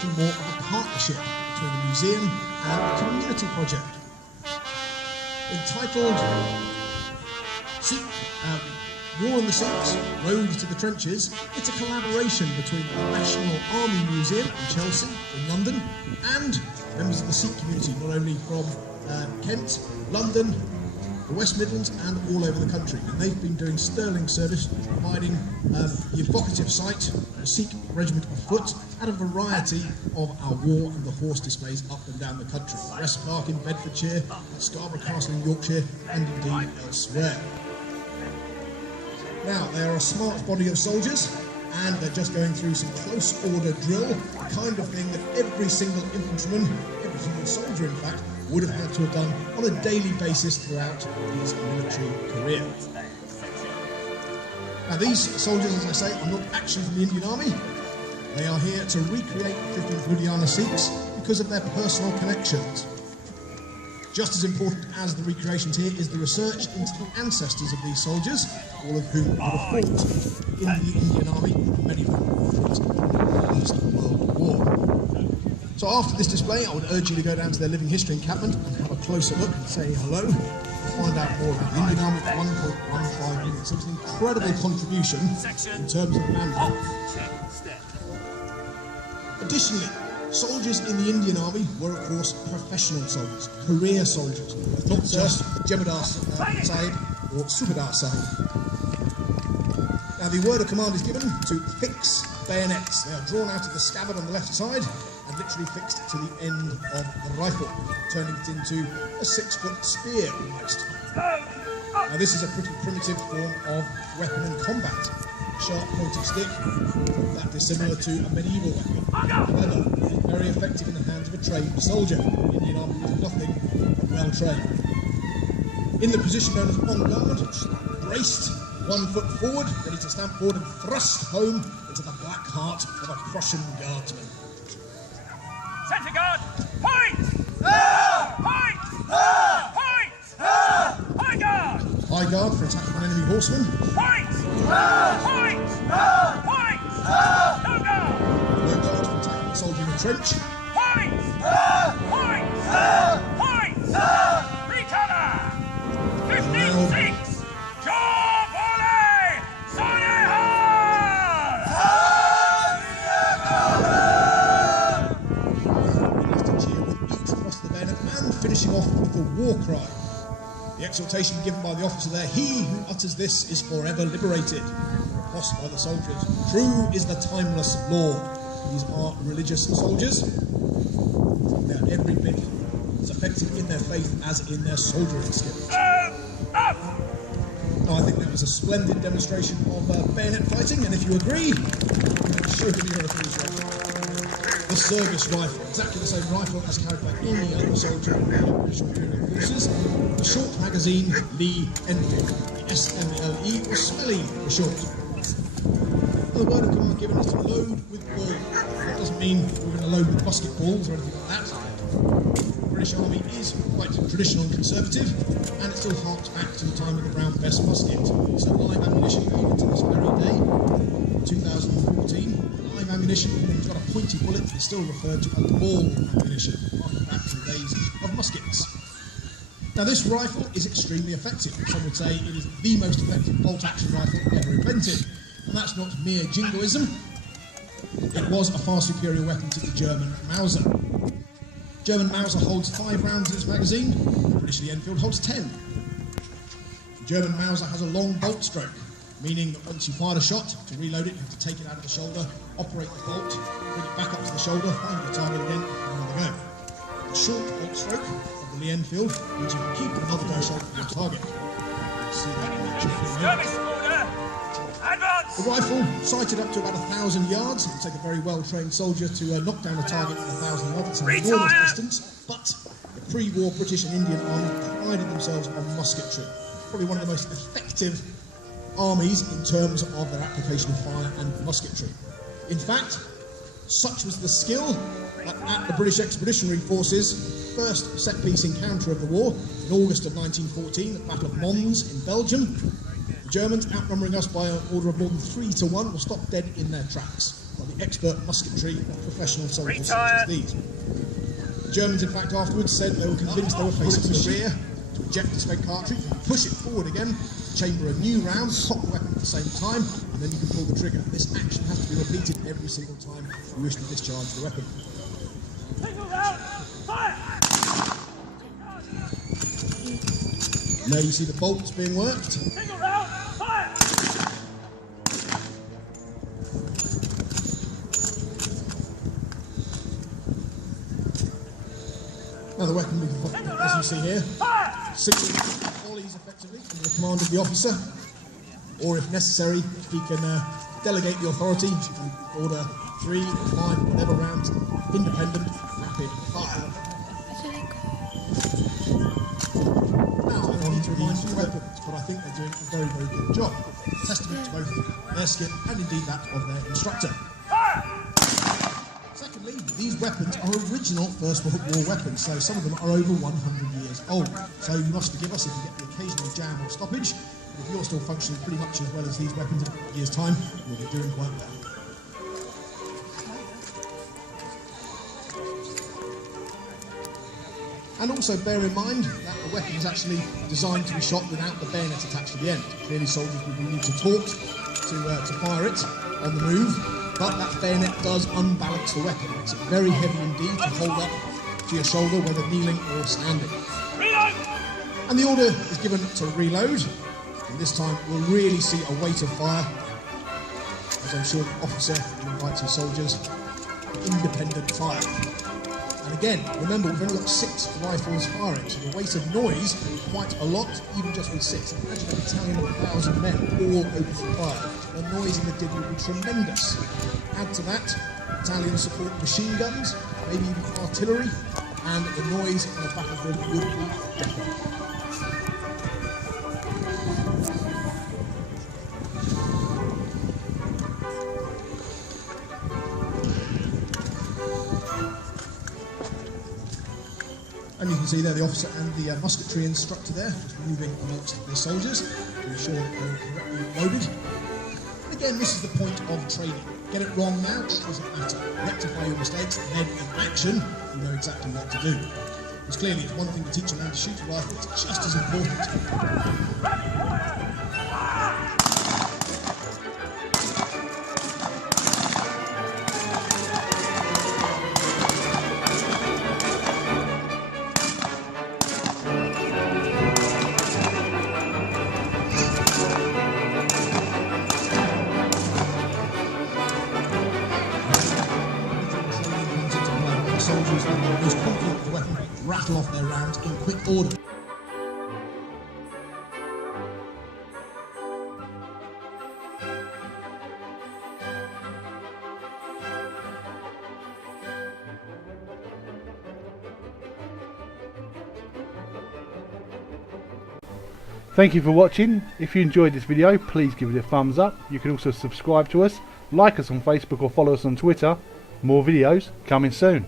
actually more of a partnership between the museum and a community project. Entitled War on the Sikhs, Road to the Trenches, it's a collaboration between the National Army Museum in Chelsea, in London, and members of the Sikh community, not only from Kent, London, the West Midlands, and all over the country. And they've been doing sterling service, providing the evocative sight of a Sikh regiment of foot at a variety of our war and the horse displays up and down the country. West Park in Bedfordshire, Scarborough Castle in Yorkshire, and indeed elsewhere. Now, they are a smart body of soldiers, and they're just going through some close order drill, the kind of thing that every single infantryman, every single soldier in fact, would have had to have done on a daily basis throughout his military career. Now, these soldiers, as I say, are not actually from the Indian Army. They are here to recreate the 15th Ludhiana Sikhs because of their personal connections. Just as important as the recreations here is the research into the ancestors of these soldiers, all of whom would have fought in the Indian Army, and many of them fought in the First World War. So after this display, I would urge you to go down to their living history encampment and have a closer look and say hello, and find out more about the Indian Army at 1.15 minutes. It was an incredible contribution in terms of manpower. Additionally, soldiers in the Indian Army were, of course, professional soldiers, career soldiers, not just Jemedar Sahib or Subedar Sahib. Now, the word of command is given to fix bayonets. They are drawn out of the scabbard on the left side and literally fixed to the end of the rifle, turning it into a 6-foot spear almost. Now, this is a pretty primitive form of weapon in combat. Sharp pointed stick, that is similar to a medieval weapon. However, it is very effective in the hands of a trained soldier. The Indian Army was nothing but well trained. In the position known as on guard, braced, 1 foot forward, ready to stamp forward and thrust home into the black heart of a Prussian guardsman. Centre guard, point! Point! Point! High guard! High guard for attack on enemy horsemen. Point! Point! Point! No guard! Low guard for attacking a soldier in a trench. Point! Point! Point! Recover! 15-6! Jaw volley! Sonehal! To cheer with each thrust of the bayonet and finishing off with the war cry. The exhortation given by the officer there, he who utters this is forever liberated. Crossed by the soldiers, true is the timeless Lord. These are religious soldiers. They are every bit as effective in their faith as in their soldiering skills. Now, I think that was a splendid demonstration of bayonet fighting, and if you agree, show me your appreciation. The service rifle, exactly the same rifle as carried by any other soldier in the British Imperial Forces. The short magazine Lee Enfield, the SMLE, or Smelly for short. The word of command given is to load with balls. That doesn't mean we're going to load with musket balls or anything like that. The British Army is quite traditional and conservative, and it still harks back to the time of the Brown Bess musket. So live ammunition, even to this very day, 2014, live ammunition, when it's got a pointy bullet, is still referred to as ball ammunition, harking back to the days of muskets. Now, this rifle is extremely effective. Some would say it is the most effective bolt-action rifle ever invented. And that's not mere jingoism. It was a far superior weapon to the German Mauser. German Mauser holds 5 rounds in its magazine, the British Lee Enfield holds 10. The German Mauser has a long bolt stroke, meaning that once you fire a shot, to reload it, you have to take it out of the shoulder, operate the bolt, bring it back up to the shoulder, find your target again, and on the go. The short bolt stroke of the Lee Enfield means you can keep another dose shot for your target. See that in the The rifle, sighted up to about 1,000 yards, it would take a very well-trained soldier to knock down a target at 1,000 yards. It's an enormous distance, but the pre-war British and Indian Army prided themselves on musketry. Probably one of the most effective armies in terms of their application of fire and musketry. In fact, such was the skill that at the British Expeditionary Forces' first set-piece encounter of the war, in August of 1914, at the Battle of Mons in Belgium, the Germans, outnumbering us by an order of more than 3 to 1, were stopped dead in their tracks. While the expert musketry professional soldiers such as these. The Germans, in fact, afterwards said they were convinced they were facing the rear to eject the spent cartridge, push it forward again, chamber a new round, pop the weapon at the same time, and then you can pull the trigger. This action has to be repeated every single time you wish to discharge the weapon. Single round, fire! Now you see the bolts being worked. Single round, fire! Now the weapon, as you see here, 6 volleys effectively under the command of the officer, or if necessary, if he can delegate the authority, he can order 3 or 5, whatever rounds, independent, rapid fire. Now I don't need to remind you weapons, but I think they're doing a very, very good job. It's a testament to both their skill and indeed that of their instructor. Secondly, these weapons are original First World War weapons, so some of them are over 100 years old. So you must forgive us if you get the occasional jam or stoppage. But if you're still functioning pretty much as well as these weapons in a year's time, you'll be doing quite well. And also bear in mind that the weapon is actually designed to be shot without the bayonet attached to the end. Clearly soldiers will need to talk to fire it on the move, but that bayonet does unbalance the weapon. It makes it very heavy indeed to hold up to your shoulder, whether kneeling or standing. Reload! And the order is given to reload, and this time we'll really see a weight of fire, as I'm sure the officer invites his soldiers for independent fire. And again, remember, we've only got 6 rifles firing, so the weight of noise is quite a lot, even just with 6. Imagine a battalion of 1,000 men all open for fire. The noise in the din will be tremendous. Add to that, battalion support machine guns, maybe even artillery, and the noise on the battlefield would be deafening. And you can see there the officer and the musketry instructor there, just moving amongst their soldiers to ensure that they're correctly loaded. And again, this is the point of training. Get it wrong now, it doesn't matter. Rectify your mistakes, then in action, you know exactly what to do. Because clearly it's one thing to teach a man to shoot a rifle, it's just as important. Soldiers that are most confident with the weapon rattle off their rounds in quick order. Thank you for watching. If you enjoyed this video, please give it a thumbs up. You can also subscribe to us, like us on Facebook or follow us on Twitter. More videos coming soon.